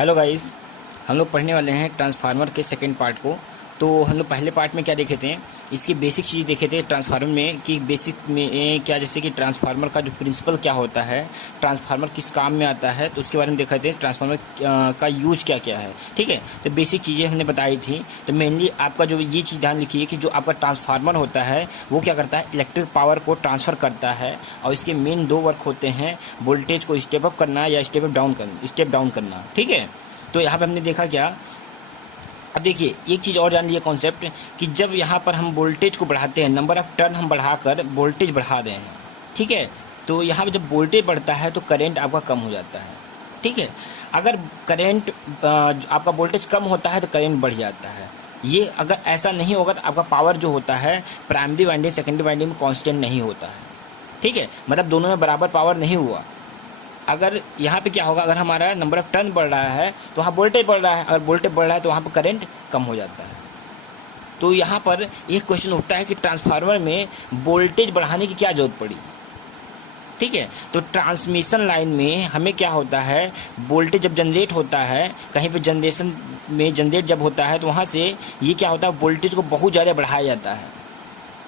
Hello guys, हम लोग पढ़ने वाले हैं ट्रांसफार्मर के सेकंड पार्ट को। तो हम लोग पहले पार्ट में क्या देखे थे, इसकी बेसिक चीज़ देखे थे ट्रांसफार्मर में कि बेसिक में क्या, जैसे कि ट्रांसफार्मर का जो प्रिंसिपल क्या होता है, ट्रांसफार्मर किस काम में आता है, तो उसके बारे में देखा थे। ट्रांसफार्मर का यूज क्या क्या है, ठीक है। तो बेसिक चीज़ें हमने बताई थी। तो मेनली आपका जो ये चीज़ ध्यान लिखिए कि जो आपका ट्रांसफार्मर होता है वो क्या करता है, इलेक्ट्रिक पावर को ट्रांसफ़र करता है। और इसके मेन दो वर्क होते हैं, वोल्टेज को स्टेप अप करना या स्टेप डाउन करना, ठीक है। तो यहाँ पे हमने देखा क्या, अब देखिए एक चीज़ और जान लिया कॉन्सेप्ट कि जब यहाँ पर हम वोल्टेज को बढ़ाते हैं, नंबर ऑफ टर्न हम बढ़ाकर वोल्टेज बढ़ा रहे हैं, ठीक है। तो यहाँ पे जब वोल्टेज बढ़ता है तो करंट आपका कम हो जाता है, ठीक है। अगर करंट आपका वोल्टेज कम होता है तो करंट बढ़ जाता है। ये अगर ऐसा नहीं होगा तो आपका पावर जो होता है प्राइमरी वाइंडिंग सेकेंडरी वाइंडिंग में कांस्टेंट नहीं होता है, ठीक है। मतलब दोनों में बराबर पावर नहीं हुआ। अगर यहाँ पे क्या होगा, अगर हमारा नंबर ऑफ टर्न बढ़ रहा है तो वहाँ वोल्टेज बढ़ रहा है, अगर वोल्टेज बढ़ रहा है तो वहाँ पर करंट कम हो जाता है। तो यहाँ पर एक क्वेश्चन उठता है कि ट्रांसफार्मर में वोल्टेज बढ़ाने की क्या जरूरत पड़ी, ठीक है। तो ट्रांसमिशन लाइन में हमें क्या होता है, वोल्टेज जब जनरेट होता है कहीं पे जनरेशन में जनरेट जब होता है तो वहाँ से ये क्या होता है, वोल्टेज को बहुत ज़्यादा बढ़ाया जाता है,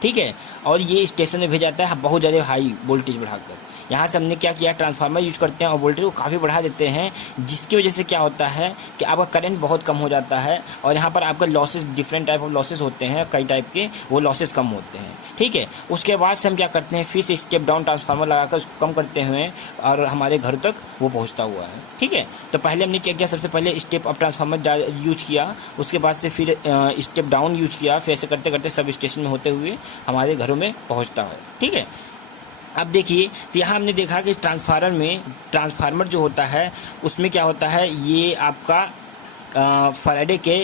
ठीक है। और ये स्टेशन में भेजा जाता है बहुत ज़्यादा हाई वोल्टेज बढ़ाकर। यहाँ से हमने क्या किया, ट्रांसफार्मर यूज करते हैं और वोल्टेज को काफ़ी बढ़ा देते हैं, जिसकी वजह से क्या होता है कि आपका करंट बहुत कम हो जाता है। और यहाँ पर आपका losses, different type of losses होते हैं, कई टाइप के, वो लॉसेस कम होते हैं, ठीक है। उसके बाद से हम क्या करते हैं, फिर से स्टेप डाउन ट्रांसफार्मर लगाकर उसको कम करते हुए और हमारे घर तक वो पहुँचता हुआ है, ठीक है। तो पहले हमने क्या किया, सबसे पहले स्टेप अप ट्रांसफार्मर यूज किया, उसके बाद से फिर स्टेप डाउन यूज किया, फिर ऐसे करते करते सब स्टेशन में होते हुए हमारे घरों में पहुँचता है, ठीक है। अब देखिए, तो यहाँ हमने देखा कि ट्रांसफार्मर जो होता है उसमें क्या होता है, ये आपका फैराडे के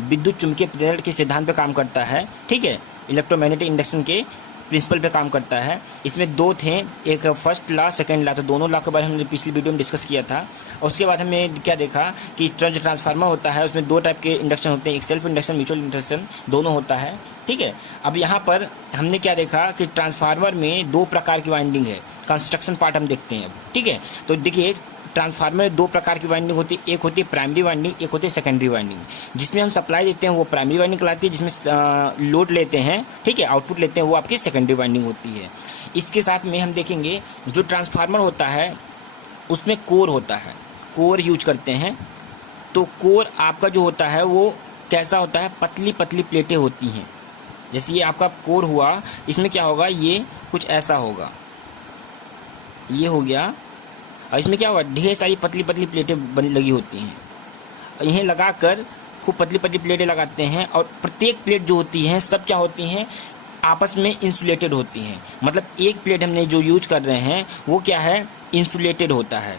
विद्युत चुम्बकीय प्रेरण के सिद्धांत पे काम करता है, ठीक है। इलेक्ट्रोमैग्नेटिक इंडक्शन के प्रिंसिपल पे काम करता है। इसमें दो थे, एक फर्स्ट लॉ, सेकंड लॉ। तो दोनों लॉ के बारे में हमने पिछली वीडियो में डिस्कस किया था। और उसके बाद हमने क्या देखा कि जो ट्रांसफार्मर होता है उसमें दो टाइप के इंडक्शन होते हैं, एक सेल्फ इंडक्शन, म्यूचुअल इंडक्शन, दोनों होता है, ठीक है। अब यहाँ पर हमने क्या देखा कि ट्रांसफार्मर में दो प्रकार की वाइंडिंग है। कंस्ट्रक्शन पार्ट हम देखते हैं, ठीक है। तो देखिए, ट्रांसफार्मर में दो प्रकार की वाइंडिंग होती है, एक होती है प्राइमरी वाइंडिंग, एक होती है सेकेंडरी वाइंडिंग। जिसमें हम सप्लाई देते हैं वो प्राइमरी वाइंडिंग कहलाती है, जिसमें लोड लेते हैं, ठीक है, आउटपुट लेते हैं, वो आपकी सेकेंडरी वाइंडिंग होती है। इसके साथ में हम देखेंगे जो ट्रांसफार्मर होता है उसमें कोर होता है, कोर यूज करते हैं। तो कोर आपका जो होता है वो कैसा होता है, पतली पतली प्लेटें होती हैं। जैसे ये आपका कोर हुआ, इसमें क्या होगा, ये कुछ ऐसा होगा, ये हो गया। और इसमें क्या होगा, ढेर सारी पतली पतली प्लेटें लगी होती हैं। इन्हें लगाकर खूब पतली पतली प्लेटें लगाते हैं और प्रत्येक प्लेट जो होती हैं सब क्या होती हैं, आपस में इंसुलेटेड होती हैं। मतलब एक प्लेट हमने जो यूज कर रहे हैं वो क्या है, इंसुलेटेड होता है,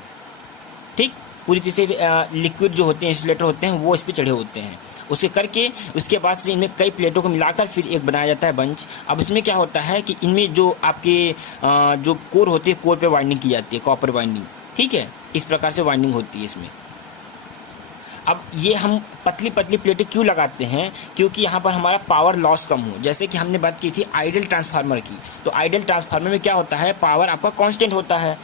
ठीक। पूरी तरह से लिक्विड जो होते हैं, इंसुलेटर होते हैं, वो इस पर चढ़े होते हैं। उसे करके उसके बाद से इनमें कई प्लेटों को मिलाकर फिर एक बनाया जाता है बंच। अब इसमें क्या होता है कि इनमें जो आपके जो कोर होती है, कोर पे वाइंडिंग की जाती है, कॉपर वाइंडिंग, ठीक है। इस प्रकार से वाइंडिंग होती है इसमें। अब ये हम पतली पतली प्लेटें क्यों लगाते हैं, क्योंकि यहाँ पर हमारा पावर लॉस कम हो। जैसे कि हमने बात की थी आइडियल ट्रांसफार्मर की, तो आइडियल ट्रांसफार्मर में क्या होता है, पावर आपका कांस्टेंट होता है।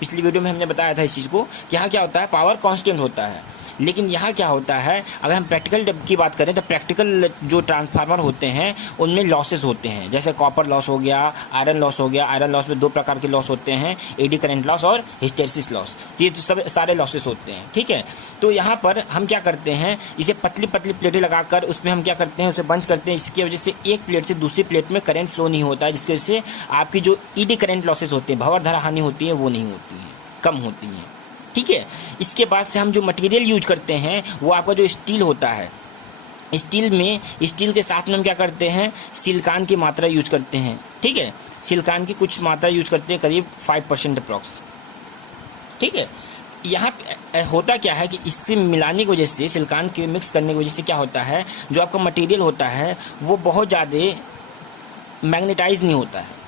पिछली वीडियो में हमने बताया था इस चीज़ को कि यहाँ क्या होता है, पावर कांस्टेंट होता है। लेकिन यहाँ क्या होता है, अगर हम प्रैक्टिकल की बात करें तो प्रैक्टिकल जो ट्रांसफार्मर होते हैं उनमें लॉसेस होते हैं। जैसे कॉपर लॉस हो गया, आयरन लॉस हो गया। आयरन लॉस में दो प्रकार के लॉस होते हैं, एडी करंट लॉस और हिस्टेरिसिस लॉस। ये तो सब सारे लॉसेस होते हैं, ठीक है। तो यहाँ पर हम क्या करते हैं, इसे पतली पतली प्लेटें लगाकर उसमें हम क्या करते हैं, उसे बंच करते हैं। इसकी वजह से एक प्लेट से दूसरी प्लेट में करंट फ्लो नहीं होता है, जिसकी वजह से आपकी जो ईडी करंट लॉसेस होते हैं, भंवर धारा हानि होती है, वो नहीं होती है, कम होती हैं, ठीक है। इसके बाद से हम जो मटेरियल यूज करते हैं वो आपका जो स्टील होता है, स्टील के साथ में हम क्या करते हैं, सिलिकॉन की मात्रा यूज करते हैं, ठीक है। सिलिकॉन की कुछ मात्रा यूज करते हैं, करीब 5% अप्रॉक्स, ठीक है। यहाँ होता क्या है कि इससे मिलाने की वजह से, सिलिकॉन के मिक्स करने की वजह से क्या होता है, जो आपका मटेरियल होता है वो बहुत ज़्यादा मैग्नेटाइज नहीं होता है।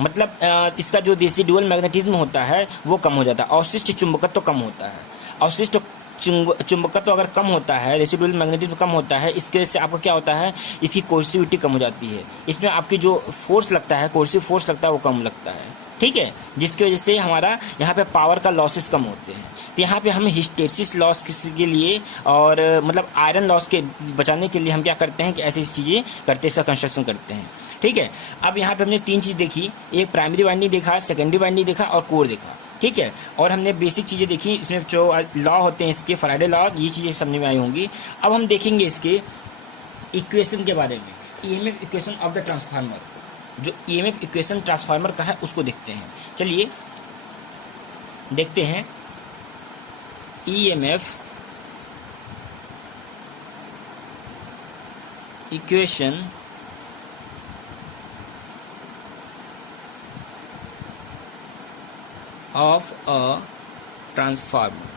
मतलब इसका जो रेसिडुअल मैग्नेटिज्म होता है वो कम हो जाता है, अवशिष्ट चुंबकत्व तो कम होता है। अवशिष्ट चुंबकत्व अगर कम होता है, रेसिडुअल मैग्नेटिज्म कम होता है, इसके वजह से आपका क्या होता है, इसकी कोर्सिविटी कम हो जाती है, इसमें आपकी जो फोर्स लगता है, कोर्सिव फोर्स लगता है वो कम लगता है, ठीक है, जिसकी वजह से हमारा यहाँ पे पावर का लॉसेस कम होते हैं। तो यहाँ पे हम हिस्टेरिसिस लॉस के लिए और मतलब आयरन लॉस के बचाने के लिए हम क्या करते हैं कि ऐसी चीज़ें करते, इसका कंस्ट्रक्शन करते हैं, ठीक है। अब यहाँ पे हमने 3 चीज़ देखी, एक प्राइमरी वाइंडिंग देखा, सेकेंडरी वाइंडिंग देखा और कोर देखा, ठीक है। और हमने बेसिक चीज़ें देखी, इसमें जो लॉ होते हैं इसके, फैराडे लॉ, ये चीज़ें समझ में आई होंगी। अब हम देखेंगे इसके इक्वेशन के बारे में, EMF equation of the transformer, जो ईएमएफ इक्वेशन ट्रांसफार्मर का है उसको देखते हैं। चलिए देखते हैं EMF equation of a transformer.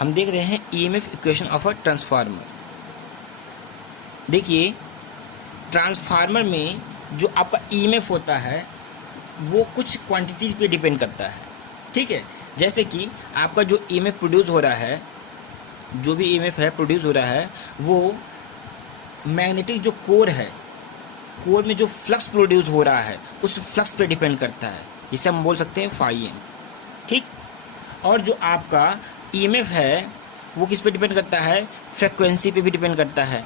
हम देख रहे हैं EMF equation of a transformer. देखिए ट्रांसफार्मर में जो आपका ईएमएफ होता है वो कुछ क्वांटिटीज पे डिपेंड करता है, ठीक है। जैसे कि आपका जो ईएमएफ प्रोड्यूस हो रहा है, जो भी ईएमएफ है प्रोड्यूस हो रहा है, वो मैग्नेटिक जो कोर है, कोर में जो फ्लक्स प्रोड्यूस हो रहा है उस फ्लक्स पे डिपेंड करता है, जिसे हम बोल सकते हैं फाई एम, ठीक। और जो आपका ईएमएफ है वो किस पे डिपेंड करता है, फ्रीक्वेंसी पे भी डिपेंड करता है।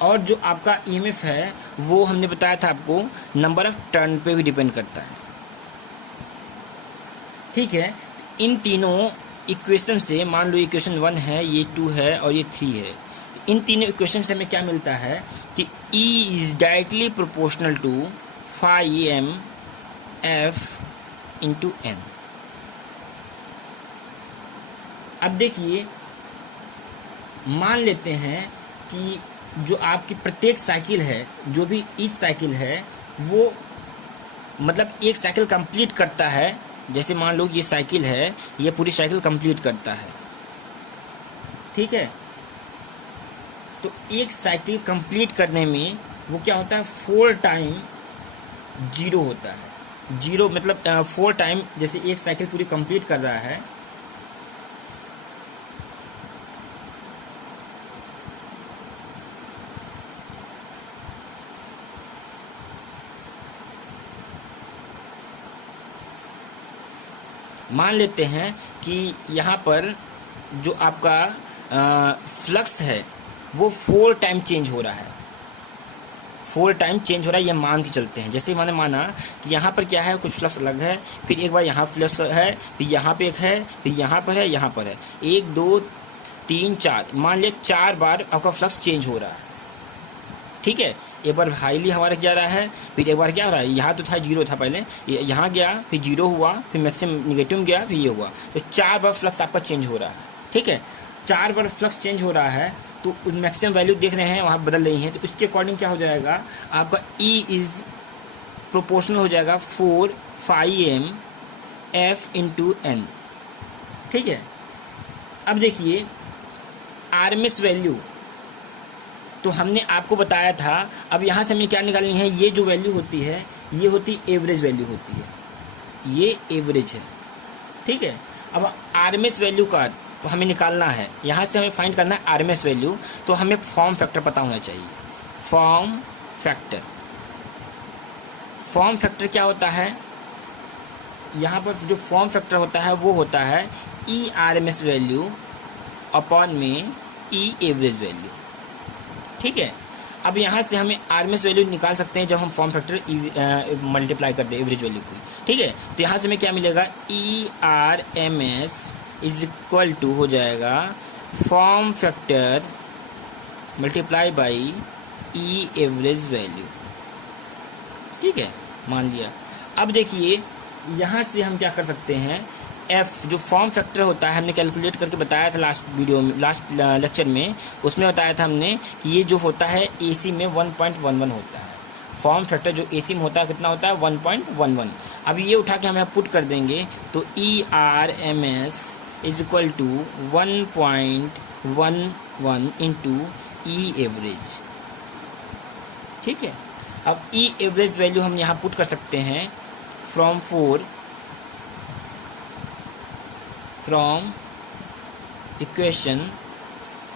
और जो आपका ईएमएफ है वो हमने बताया था आपको नंबर ऑफ टर्न पे भी डिपेंड करता है, ठीक है। इन तीनों इक्वेशन से, मान लो इक्वेशन 1 है, ये 2 है और ये 3 है, इन तीनों इक्वेशन से हमें क्या मिलता है कि E is directly proportional to phi M F into N. अब देखिए मान लेते हैं कि जो आपकी प्रत्येक साइकिल है, जो भी ईच साइकिल है वो मतलब एक साइकिल कंप्लीट करता है। जैसे मान लो ये साइकिल है, ये पूरी साइकिल कंप्लीट करता है, ठीक है। तो एक साइकिल कंप्लीट करने में वो क्या होता है, 4 टाइम 0 होता है। 0 मतलब 4 टाइम, जैसे एक साइकिल पूरी कंप्लीट कर रहा है, मान लेते हैं कि यहाँ पर जो आपका फ्लक्स है वो 4 टाइम चेंज हो रहा है, 4 टाइम चेंज हो रहा है, ये मान के चलते हैं। जैसे मैंने माना कि यहाँ पर क्या है, कुछ फ्लक्स अलग है, फिर एक बार यहाँ फ्लक्स है, फिर यहाँ पे एक है, फिर यहाँ पर है, यहाँ पर है, 1 2 3 4, मान लिया 4 बार आपका फ्लक्स चेंज हो रहा है, ठीक है। एक बार हाईली हमारा क्या रहा है, फिर एक बार क्या हो रहा है, यहाँ तो था 0 था पहले, यहाँ गया, फिर 0 हुआ, फिर मैक्सिमम निगेटिव में गया, फिर ये हुआ, तो 4 बार फ्लक्स आपका चेंज हो रहा है, ठीक है। 4 बार फ्लक्स चेंज हो रहा है तो मैक्सिमम वैल्यू देख रहे हैं वहाँ बदल रही है, तो उसके अकॉर्डिंग क्या हो जाएगा, आपका E इज प्रोपोर्शनल हो जाएगा 4 phi M F into N, ठीक है। अब देखिए आरएमएस वैल्यू तो हमने आपको बताया था, अब यहाँ से हमें क्या निकालनी है, ये जो वैल्यू होती है ये होती एवरेज वैल्यू होती है, ये एवरेज है, ठीक है। अब आरएमएस वैल्यू का तो हमें निकालना है, यहाँ से हमें फाइंड करना है आरएमएस वैल्यू, तो हमें फॉर्म फैक्टर पता होना चाहिए। फॉर्म फैक्टर, फॉर्म फैक्टर क्या होता है, यहाँ पर जो फॉर्म फैक्टर होता है वो होता है ई आरएमएस वैल्यू अपॉन में ई एवरेज वैल्यू, ठीक है। अब यहाँ से हमें आरएमएस वैल्यू निकाल सकते हैं जब हम फॉर्म फैक्टर मल्टीप्लाई कर दें एवरेज वैल्यू को, ठीक है। तो यहाँ से हमें क्या मिलेगा, E R M S is equal to हो जाएगा form factor multiply by E average value, ठीक है, मान लिया। अब देखिए यहाँ से हम क्या कर सकते हैं, एफ जो फॉर्म फैक्टर होता है हमने कैलकुलेट करके बताया था लास्ट वीडियो में, लास्ट लेक्चर में, उसमें बताया था हमने कि ये जो होता है एसी में 1.11 होता है। फॉर्म फैक्टर जो एसी में होता है कितना होता है, 1.11। अब ये उठा के हमें पुट कर देंगे तो E R M S is equal to 1.11 into E average, ठीक है। अब ई एवरेज वैल्यू हम यहाँ पुट कर सकते हैं फ्रॉम इक्वेशन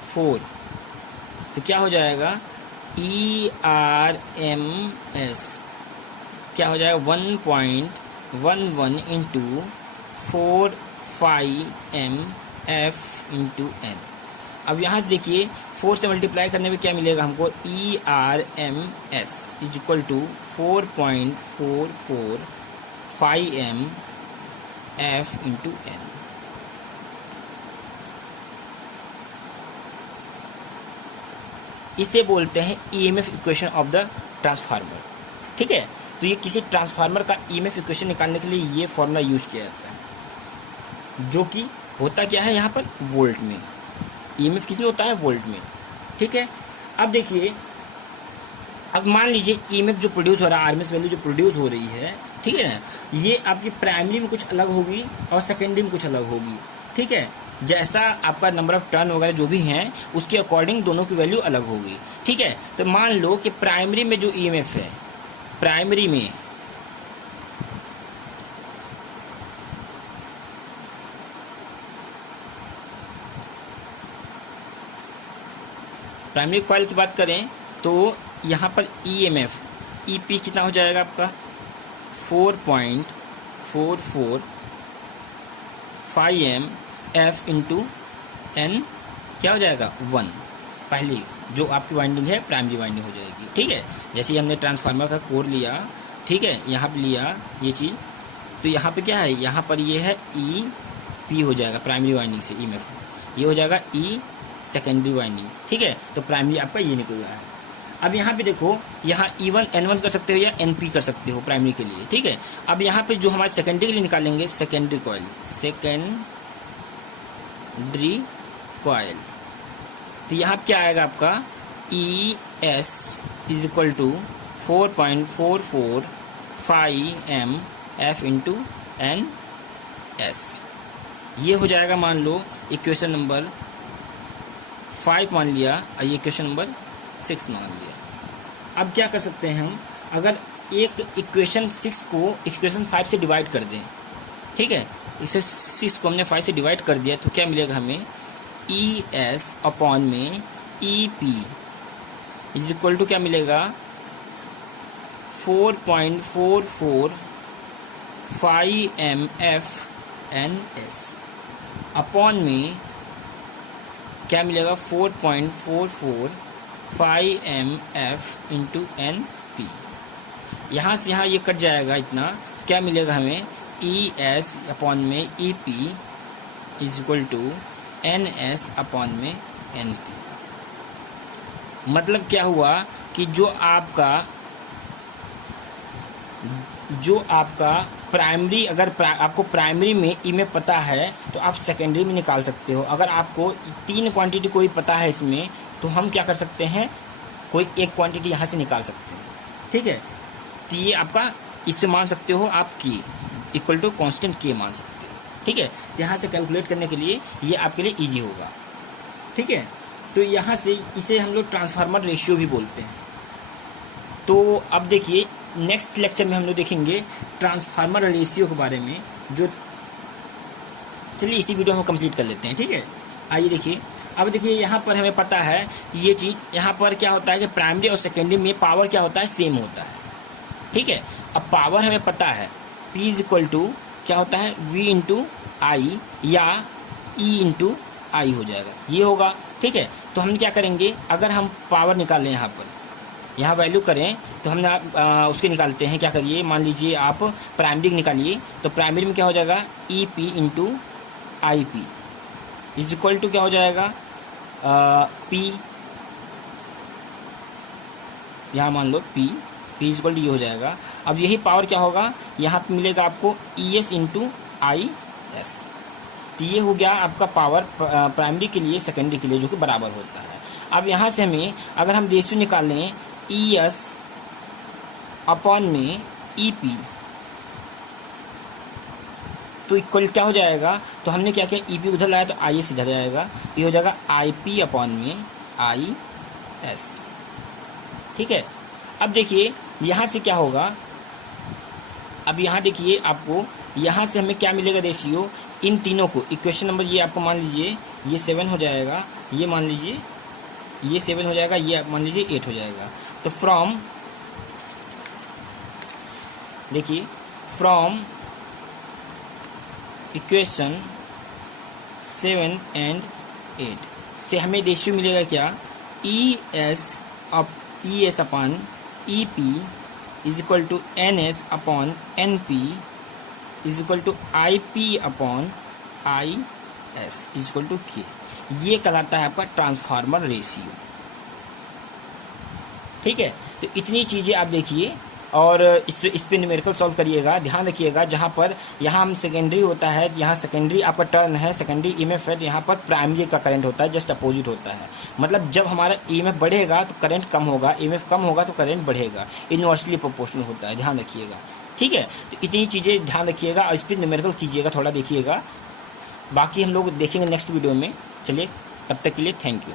4, तो क्या हो जाएगा ERMS क्या हो जाएगा 1.11 इंटू 4πmF इंटू n। अब यहाँ से देखिए 4 से मल्टीप्लाई करने में क्या मिलेगा हमको ERMS is equal to 4.44 5mF into n। इसे बोलते हैं EMF equation of the transformer. ठीक है, तो ये किसी ट्रांसफार्मर का EMF इक्वेशन निकालने के लिए ये फॉर्मूला यूज किया जाता है, जो कि होता क्या है यहाँ पर वोल्ट में। EMF किस में होता है वोल्ट में। ठीक है, अब देखिए, अब मान लीजिए EMF जो प्रोड्यूस हो रहा है, RMS वैल्यू जो प्रोड्यूस हो रही है, ठीक है ना, ये आपकी प्राइमरी में कुछ अलग होगी और सेकेंडरी में कुछ अलग होगी। ठीक है, जैसा आपका नंबर ऑफ टर्न वगैरह जो भी हैं उसके अकॉर्डिंग दोनों की वैल्यू अलग होगी। ठीक है, तो मान लो कि प्राइमरी में जो EMF है, प्राइमरी में प्राइमरी कॉइल की बात करें तो यहाँ पर EMF EP कितना हो जाएगा आपका 4.44 5mF इंटू n क्या हो जाएगा 1। पहली जो आपकी वाइंडिंग है प्राइमरी वाइंडिंग हो जाएगी। ठीक है, जैसे ही हमने ट्रांसफार्मर का कोर लिया, ठीक है, यहाँ पे लिया ये चीज़, तो यहाँ पे क्या है, यहाँ पर ये है EP हो जाएगा प्राइमरी वाइंडिंग से EMF, ये हो जाएगा E सेकेंडरी वाइंडिंग। ठीक है, तो प्राइमरी आपका ये निकल रहा है। अब यहाँ पे देखो, यहाँ E1 N1 कर सकते हो या NP कर सकते हो प्राइमरी के लिए। ठीक है, अब यहाँ पे जो हमारे सेकेंडरी के लिए निकालेंगे, सेकेंडरी कॉइल, तो यहाँ क्या आएगा आपका ES is equal to 4.44 5mF into NS। ये हो जाएगा, मान लो इक्वेशन नंबर 5 मान लिया और ये इक्वेशन नंबर 6 मान लिया। अब क्या कर सकते हैं हम, अगर एक इक्वेशन 6 को इक्वेशन 5 से डिवाइड कर दें, ठीक है, इसे 6 को हमने 5 से डिवाइड कर दिया, तो क्या मिलेगा हमें ES अपॉन में EP इज इक्वल टू क्या मिलेगा 4.44 5mF NS अपॉन में क्या मिलेगा 4.44 5mF इंटू NP। यहाँ से यहाँ ये कट जाएगा इतना, क्या मिलेगा हमें ES अपॉन में EP is equal to NS upon में NP। मतलब क्या हुआ कि जो आपका प्राइमरी, अगर आपको प्राइमरी में EMF पता है तो आप सेकेंडरी में निकाल सकते हो। अगर आपको 3 क्वांटिटी कोई पता है इसमें, तो हम क्या कर सकते हैं, कोई एक क्वांटिटी यहाँ से निकाल सकते हैं। ठीक है, तो ये आपका इससे मान सकते हो आप K equal to constant K मान सकते हो। ठीक है, यहाँ से कैलकुलेट करने के लिए ये आपके लिए ईजी होगा। ठीक है, तो यहाँ से इसे हम लोग ट्रांसफार्मर रेशियो भी बोलते हैं। तो अब देखिए, नेक्स्ट लेक्चर में हम लोग देखेंगे ट्रांसफार्मर रेशियो के बारे में, जो चलिए इसी वीडियो में कंप्लीट कर लेते हैं। ठीक है, आइए देखिए, अब देखिए यहाँ पर हमें पता है ये चीज़, यहाँ पर क्या होता है कि प्राइमरी और सेकेंडरी में पावर क्या होता है, सेम होता है। ठीक है, अब पावर हमें पता है P इज इक्वल टू क्या होता है V इंटू आई या E इंटू आई हो जाएगा, ये होगा। ठीक है, तो हम क्या करेंगे, अगर हम पावर निकालें यहाँ पर, यहाँ वैल्यू करें, तो हमने उसके निकालते हैं, क्या करिए, मान लीजिए आप प्राइमरी निकालिए, तो प्राइमरी में क्या हो जाएगा EP into IP is equal to क्या हो जाएगा P, यहाँ मान लो P इज इक्वल टू ये हो जाएगा। अब यही पावर क्या होगा, यहाँ पे मिलेगा आपको ES इंटू IS। तो ये हो गया आपका पावर प्राइमरी के लिए, सेकेंडरी के लिए, जो कि बराबर होता है। अब यहाँ से हमें अगर हम रेशियो निकालें ES अपॉन में EP, तो इक्वल क्या हो जाएगा, तो हमने क्या किया, EP उधर लाया तो IS इधर जाएगा, ये हो जाएगा IP अपॉन में IS। ठीक है, अब देखिए यहाँ से क्या होगा, अब यहाँ देखिए आपको यहाँ से हमें क्या मिलेगा रेशियो, इन तीनों को इक्वेशन नंबर ये आपको मान लीजिए ये 7 हो जाएगा, ये मान लीजिए ये 7 हो जाएगा, ये मान लीजिए 8 हो जाएगा। तो फ्रॉम देखिए फ्रॉम इक्वेशन 7 एंड 8 से हमें रेशियो मिलेगा क्या, E S upon E P is equal to N S upon N P is equal to I P upon I S is equal to K. ये कहलाता है आपका ट्रांसफार्मर रेशियो। ठीक है, तो इतनी चीज़ें आप देखिए और इस पे न्यूमेरिकल सॉल्व करिएगा। ध्यान रखिएगा जहाँ पर यहाँ हम सेकेंडरी होता है, यहाँ सेकेंडरी आपका टर्न है, सेकेंडरी ईएमएफ है, तो यहाँ पर प्राइमरी का करंट होता है, जस्ट अपोजिट होता है। मतलब जब हमारा ईएमएफ बढ़ेगा तो करंट कम होगा, ईएमएफ कम होगा तो करंट बढ़ेगा, इनवर्सली प्रोपोर्शनल होता है, ध्यान रखिएगा। ठीक है, तो इतनी चीज़ें ध्यान रखिएगा और इस पर न्यूमेरिकल कीजिएगा, थोड़ा देखिएगा। बाकी हम लोग देखेंगे नेक्स्ट वीडियो में। चलिए, तब तक के लिए थैंक यू।